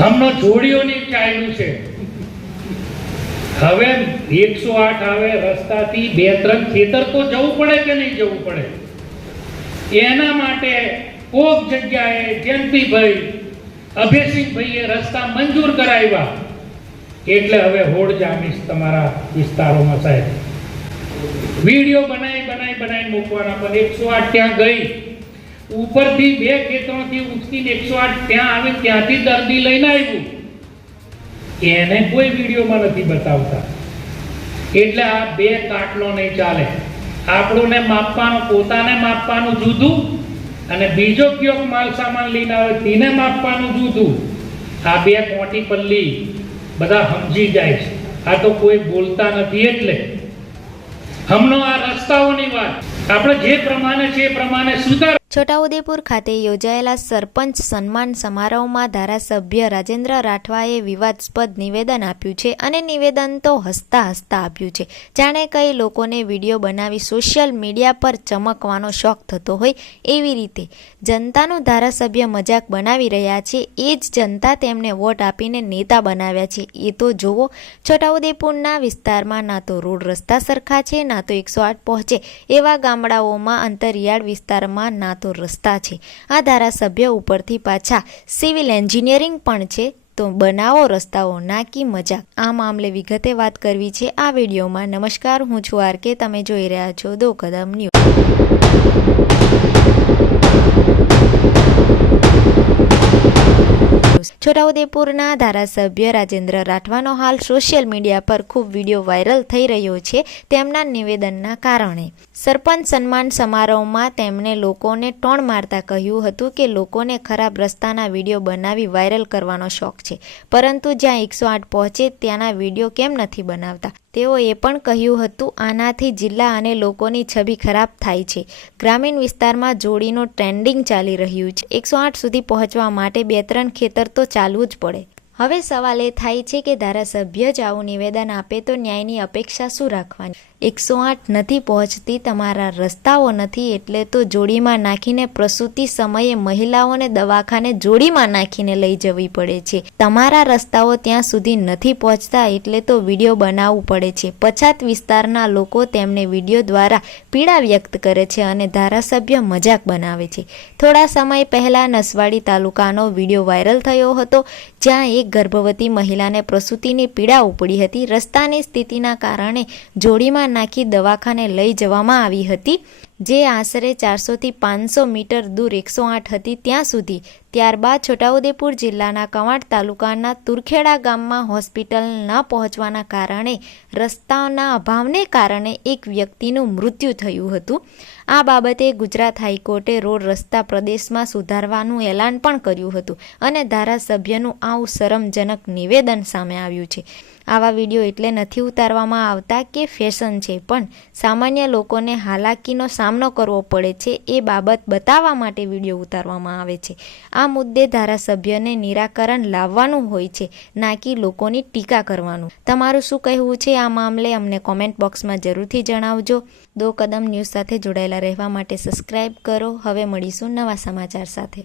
હમણાં જોડીઓની ચાલ્યું છે, હવે 108 આવે રસ્તાથી 2-3 ખેતર તો જવું પડે કે નહીં જવું પડે? એના માટે કોક જગ્યાએ જયંતિભાઈ અભયસિંહભાઈએ રસ્તા મંજૂર કરાવ્યા, એટલે હવે હોડ જામીશ તમારા વિસ્તારોમાં સાહેબ. વિડીયો બનાવી મૂકવાના, પણ 108 ત્યાં ગઈ, ઉપરથી 2 ખેતરોથી ઉચકીને 108 ત્યાં આવે, ત્યાંથી દર્દી લઈને આવ્યું, એને કોઈ વિડીયોમાં નથી બતાવતા. એટલે આ 2 કાટલો નહીં ચાલે. આપણને માપવાનું, પોતાને માપવાનું જુદું, અને બીજો કયો માલ સામાન લઈને આવે તેને માપવાનું જુદું. આ 2 કોટી પલ્લી બધા સમજી જાય છે, આ તો કોઈ બોલતા નથી. એટલે હમણાં આ રસ્તાઓની વાત આપણે જે પ્રમાણે છે એ પ્રમાણે સુધાર. છોટાઉદેપુર ખાતે યોજાયેલા સરપંચ સન્માન સમારોહમાં ધારાસભ્ય રાજેન્દ્ર રાઠવાએ વિવાદાસ્પદ નિવેદન આપ્યું છે, અને નિવેદન તો હસતા હસતા આપ્યું છે, જાણે કઈ લોકોને વિડીયો બનાવી સોશિયલ મીડિયા પર ચમકવાનો શોખ થતો હોય એવી રીતે. જનતાનું ધારાસભ્ય મજાક બનાવી રહ્યા છે, એ જ જનતા તેમને વોટ આપીને નેતા બનાવ્યા છે. એ તો જુઓ, છોટાઉદેપુરના વિસ્તારમાં ના તો રોડ રસ્તા સરખા છે, ના તો 108 પહોંચે એવા ગામડાઓમાં, અંતરિયાળ વિસ્તારમાં ના તો રસ્તા છે. આ ધારાસભ્ય ઉપરથી પાછા સિવિલ એન્જિનિયરિંગ પણ છે, તો બનાવો રસ્તાઓ, ના કી મજાક. આ મામલે વિગતે વાત કરવી છે આ વિડીયોમાં. નમસ્કાર, હું છું આરકે, તમે જોઈ રહ્યા છો દો કદમ ન્યૂઝ. છોટાઉદેપુરના ધારાસભ્ય રાજેન્દ્ર રાઠવાનો હાલ સોશિયલ મીડિયા પર ખૂબ વિડીયો વાયરલ થઈ રહ્યો છે તેમના નિવેદનના કારણે. સરપંચ સન્માન સમારોહમાં તેમણે લોકોને ટોણ મારતા કહ્યું હતું કે લોકોને ખરાબ રસ્તાના વિડીયો બનાવી વાયરલ કરવાનો શોખ છે, પરંતુ જ્યાં 108 પહોંચે ત્યાંના વિડીયો કેમ નથી બનાવતા? તેઓએ પણ કહ્યું હતું આનાથી જિલ્લા અને લોકોની છબી ખરાબ થાય છે. ગ્રામીણ વિસ્તારમાં જોડીનો ટ્રેન્ડિંગ ચાલી રહ્યું છે. 108 સુધી પહોંચવા માટે 2-3 ખેતર તો ચાલવું જ પડે. હવે સવાલ એ થાય છે કે ધારાસભ્ય જ આવું નિવેદન આપે તો ન્યાયની અપેક્ષા શું રાખવાની? 108 નથી પહોંચતી, તમારા રસ્તાઓ નથી, એટલે તો જોડીમાં નાખીને પ્રસૂતિ સમયે મહિલાઓને દવાખાને જોડીમાં નાખીને લઈ જવી પડે છે. તમારા રસ્તાઓ ત્યાં સુધી નથી પહોંચતા, એટલે તો વિડીયો બનાવવું પડે છે. પછાત વિસ્તારના લોકો તેમને વિડીયો દ્વારા પીડા વ્યક્ત કરે છે અને ધારાસભ્ય મજાક બનાવે છે. થોડા સમય પહેલા નસવાડી તાલુકાનો વિડીયો વાયરલ થયો હતો, જ્યાં એક ગર્ભવતી મહિલાને પ્રસૂતિની પીડા ઉપડી હતી. રસ્તાની સ્થિતિના કારણે જોડીમાં નાખી દવાખાને લઈ જવામાં આવી હતી, જે આશરે 400 થી 500 મીટર દૂર 108 હતી ત્યાં સુધી. ત્યારબાદ છોટાઉદેપુર જિલ્લાના કવાંટ તાલુકાના તુરખેડા ગામમાં હોસ્પિટલ ન પહોંચવાના કારણે, રસ્તાના અભાવને કારણે એક વ્યક્તિનું મૃત્યુ થયું હતું. આ બાબતે ગુજરાત હાઈકોર્ટે રોડ રસ્તા પ્રદેશમાં સુધારવાનું એલાન પણ કર્યું હતું, અને ધારાસભ્યનું આવું શરમજનક નિવેદન સામે આવ્યું છે. આવા વિડીયો એટલે નથી ઉતારવામાં આવતા કે ફેશન છે, પણ સામાન્ય લોકોને હાલાકીનો સામનો કરવો પડે છે એ બાબત બતાવવા માટે વિડીયો ઉતારવામાં આવે છે. આ મુદ્દે ધારાસભ્યને નિરાકરણ લાવવાનું હોય છે, ના કે લોકોની ટીકા કરવાનું. તમારું શું કહેવું છે આ મામલે? અમને કોમેન્ટ બોક્સમાં જરૂરથી જણાવજો. દો કદમ ન્યૂઝ સાથે જોડાયેલા રહેવા માટે સબસ્ક્રાઈબ કરો. હવે મળીશું નવા સમાચાર સાથે.